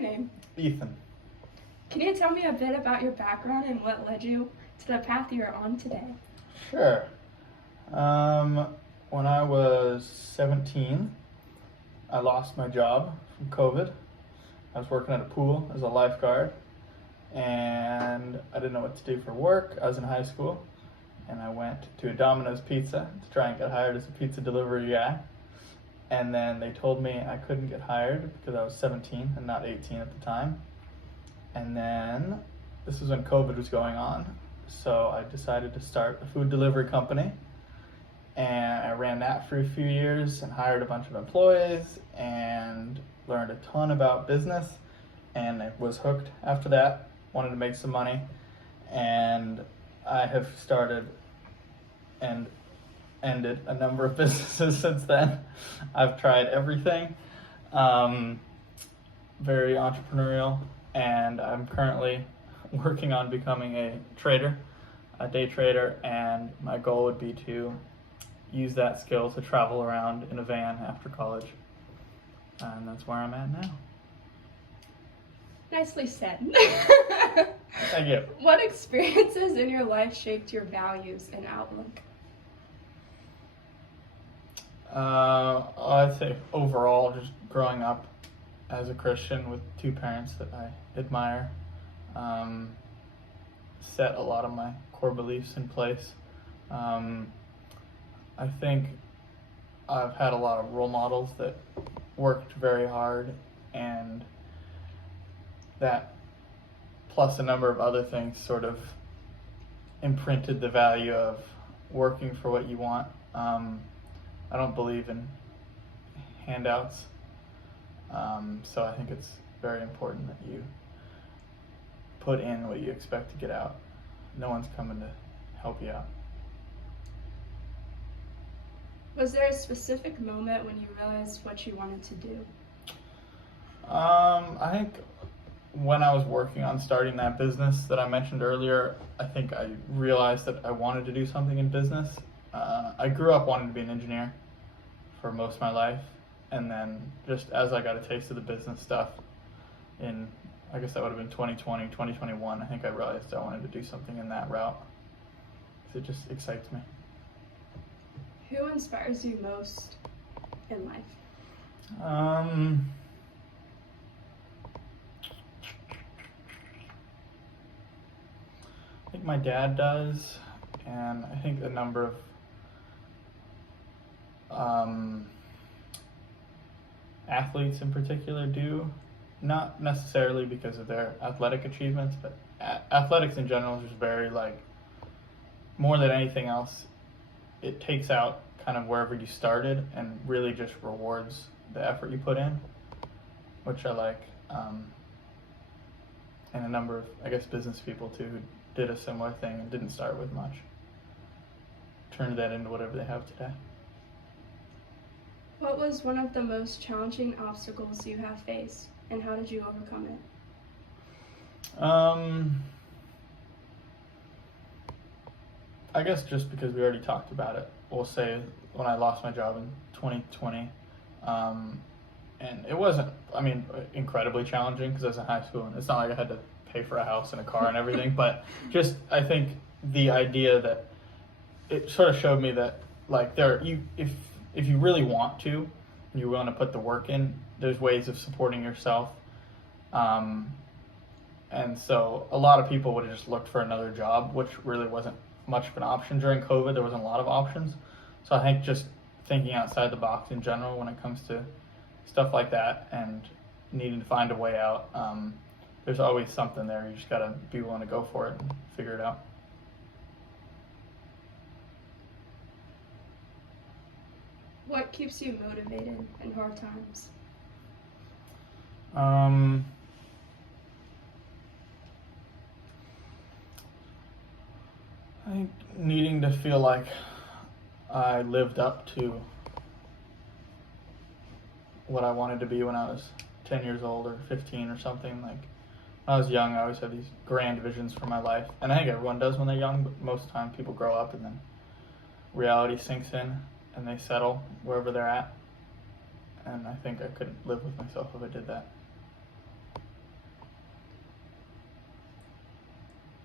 name? Ethan. Can you tell me a bit about your background and what led you to the path you're on today? Sure. When I was 17, I lost my job from COVID. I was working at a pool as a lifeguard, and I didn't know what to do for work. I was in high school, and I went to a Domino's Pizza to try and get hired as a pizza delivery guy. And then they told me I couldn't get hired because I was 17 and not 18 at the time. And then this was when COVID was going on, so I decided to start a food delivery company. And I ran that for a few years and hired a bunch of employees and learned a ton about business. And I was hooked after that, wanted to make some money. And I have started and ended a number of businesses since then. I've tried everything, very entrepreneurial, and I'm currently working on becoming a trader, a day trader, and my goal would be to use that skill to travel around in a van after college, and that's where I'm at now. Nicely said. Thank you. What experiences in your life shaped your values and outlook? I'd say overall, just growing up as a Christian with two parents that I admire, set a lot of my core beliefs in place. I think I've had a lot of role models that worked very hard, and that plus a number of other things sort of imprinted the value of working for what you want. I don't believe in handouts, so I think it's very important that you put in what you expect to get out. No one's coming to help you out. Was there a specific moment when you realized what you wanted to do? I think when I was working on starting that business that I mentioned earlier, I think I realized that I wanted to do something in business. I grew up wanting to be an engineer for most of my life, and then just as I got a taste of the business stuff in, I guess that would have been 2020, 2021, I think I realized I wanted to do something in that route. It just excites me. Who inspires you most in life? I think my dad does, and I think a number of athletes in particular do, not necessarily because of their athletic achievements, but athletics in general is just very, like, more than anything else, it takes out kind of wherever you started and really just rewards the effort you put in, which I like. And a number of, I guess, business people too who did a similar thing and didn't start with much, turned that into whatever they have today. What was one of the most challenging obstacles you have faced, and how did you overcome it? I guess just because we already talked about it, we'll say when I lost my job in 2020, and it wasn't, incredibly challenging because I was in high school, and it's not like I had to pay for a house and a car and everything, but just I think the idea that it sort of showed me that, like, if you really want to, and you're willing to put the work in, there's ways of supporting yourself. And so a lot of people would have just looked for another job, which really wasn't much of an option during COVID. There wasn't a lot of options. So I think just thinking outside the box in general when it comes to stuff like that and needing to find a way out, there's always something there. You just got to be willing to go for it and figure it out. What keeps you motivated in hard times? I think needing to feel like I lived up to what I wanted to be when I was 10 years old or 15 or something. Like, when I was young, I always had these grand visions for my life. And I think everyone does when they're young, but most of the time people grow up and then reality sinks in and they settle wherever they're at. And I think I couldn't live with myself if I did that.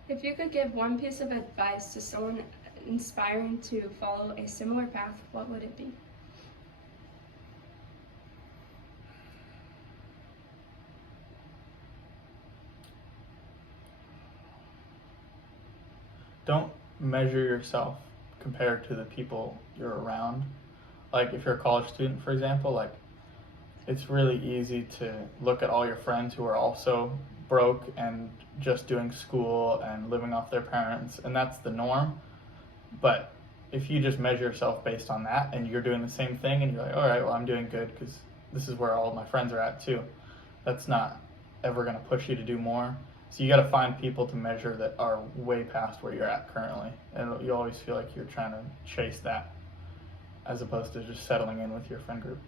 If you could give one piece of advice to someone inspiring to follow a similar path, what would it be? Don't measure yourself compared to the people you're around. Like if you're a college student, for example, like it's really easy to look at all your friends who are also broke and just doing school and living off their parents, and that's the norm. But if you just measure yourself based on that and you're doing the same thing and you're like, all right, well, I'm doing good because this is where all my friends are at too, that's not ever going to push you to do more. So you got to find people to measure that are way past where you're at currently, and you always feel like you're trying to chase that as opposed to just settling in with your friend group.